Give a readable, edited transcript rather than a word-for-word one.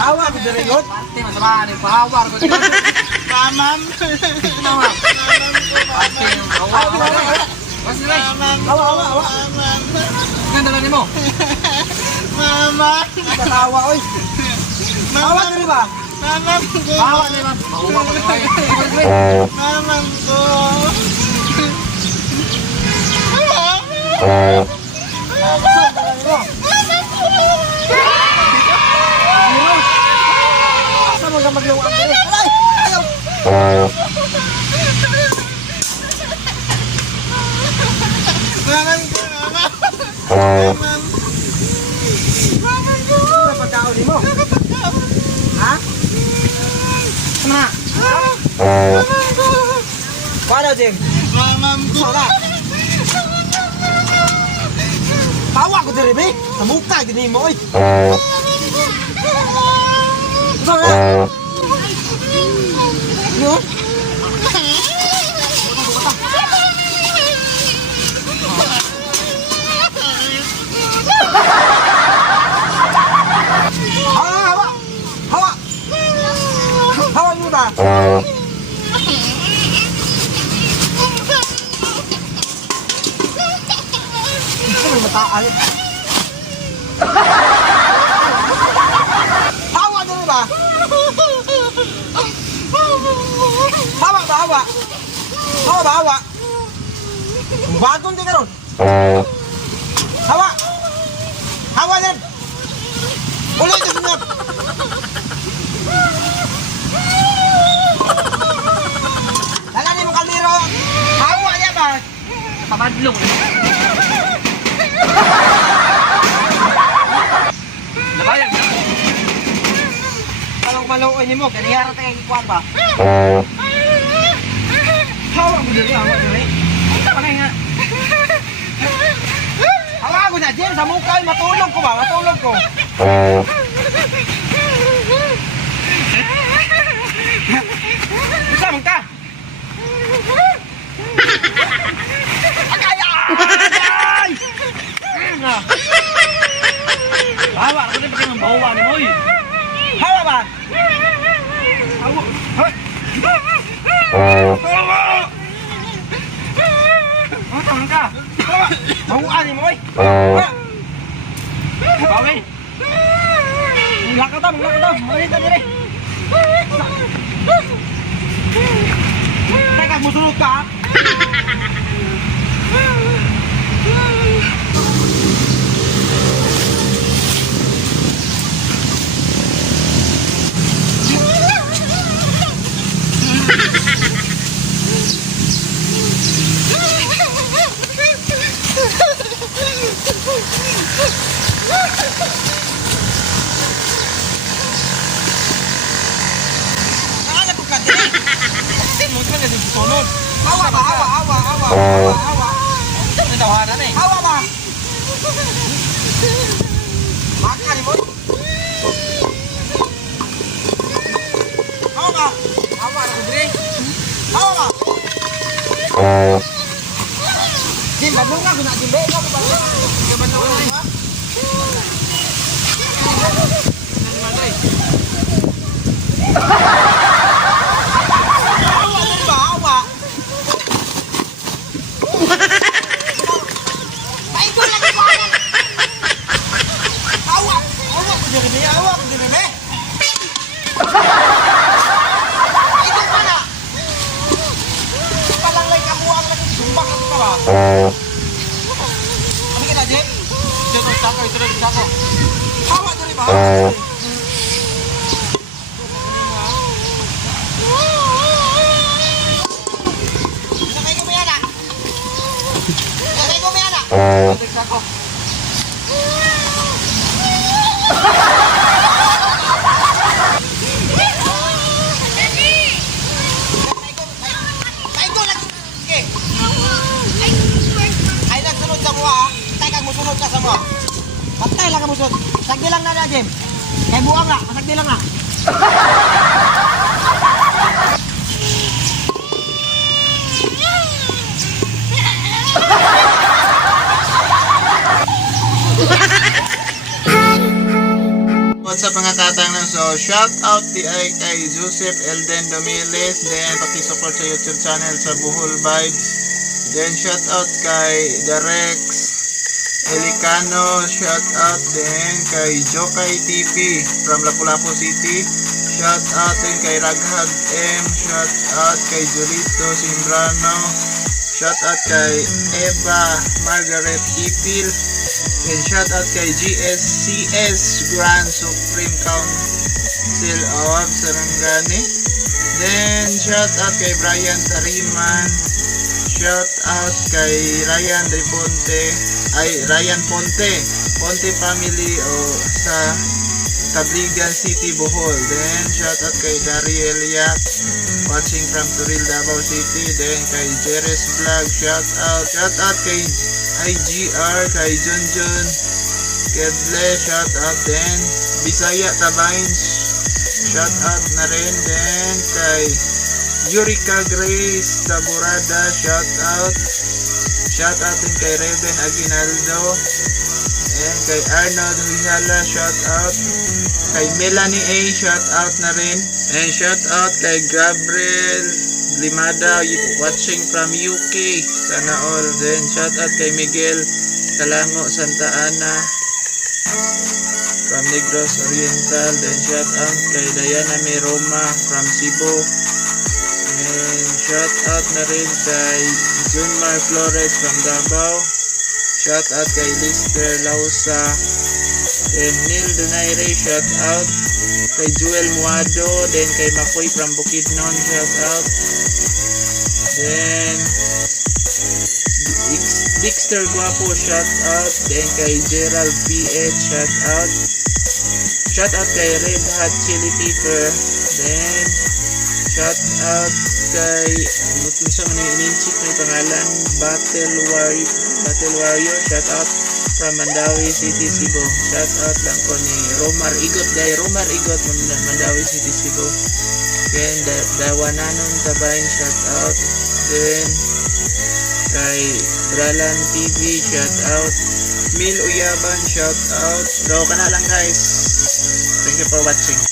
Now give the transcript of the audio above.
Hawa ko diri yun. Pati masama ni pahawar ko dito. Mamam. Mamam. Pati pahawar. Mas nila. Hawa. Ganda lang nimo. Mama. Hawa oy. Hawa diri ba? Mamam ko. Hawa ni ba? Hawa ko dito. Mamam ko. Magluwag ang dali. Alay! Ayaw! Maman ko, mama! Maman! Maman ko! Ano pagkaon mo? Ha? Ano na? Maman ko! Paano, Jim? Maman ko! Sala! Tawa ko diri, be! Sa mukha, gini mo, oy! Sala! Yo. Hawa. Hawa mo ba? Mataan. Hawa dito ba? Hawa. Hawa. Bagon din karon. Hawa. Hawa din. Ulit ka sunod. Lalani mo kaliro. Hawa niya ba? Pamadlong. Nabayag na. Kalau maluoy nimo kaniyara ta kay kuan ba? Hawa mo diri, hawa diri. Unsa man nga? Hawa ko na Jim sa mukha matulog ko ba? Matulog ko. Unsa man ka? Agay! Hawa ko din paging bawa ni mo. Hawa ba? Hawa. Unsa man ka? Hawa ni mo. Bawi. Lakad daw. Malita dire. Teka, musulog ka. Ano ko ka dire? Tin mo man din sunod. Hawa. Ang tawanan eh. Hawa ba? Makan ni mo. Hawa ba? Hawa na ko dire. Hawa ba? Din badlong nga guna din be ko ba? Badlong nga. Hawa. ko. Hawa diri ba? Hawa. Nakay ko miya na. Nakay ko miya na. Tek ako. Nakay ko lagi. Sige. Ay nagsunod sa mga ha. Tay kag musunod ka sa mga. Patay lang ka musunod. Sagdi lang na Jim. Kay buang na, sagdi lang na. What's up mga katang lang? So, shout out di ay kay Joseph Elden Domiles. Then, pakisupport sa YouTube channel sa Bohol Vibes. Then, shout out kay Darex Elicano. Shout out din kay Jokay TV from Lapu-Lapu City. Shout out din kay Raghag M. Shout out kay Julito Simbrano. Shout out kay Eva Margaret Ipil. And shout out kay GSCS Grand Supreme Council of Sarangani. Then shout out kay Brian Tariman. Shout out kay Ryan Ponte family sa Tabligan City, Bohol. Then shout out kay Dariel Yak watching from Turil, Davao City. Then kay Jeres Vlog, shout out kay IGR, kay Junjun Kedle, shout out din Bisaya Tabines, shout out na rin din kay Yurika Grace Taburada, shout out din kay Reven Aguinaldo, and kay Arnold Huihala, shout out kay Melanie A, shout out na rin, and shout out kay Gabriel Limada watching from UK, sana all. Then shout out kay Miguel Talango Santa Ana from Negros Oriental. Then shout out kay Diana Meroma from Cebu, and shout out na rin kay Junmar Flores from Davao. Shout out kay Lister Lausa and Neil Donaire, shout out kay Joel Muado. Then kay Makoy from Bukidnon, shout out. Then Dexter Guapo, shout out. Then kay Gerald PH, shout out. Shout out kay Red Hot Chili Pepper. Then shout out kay kung sa mga ininchik may pangalan Battle Warrior, shout out from Mandawi City, Cebu. Shout out lang ko ni Romar Igot, Mandawi City, Cebu. Then Dawananon Tabayin, shout out. Then kay Bralan TV, shout out. Mil Uyaban, shout out. So kana lang guys, thank you for watching.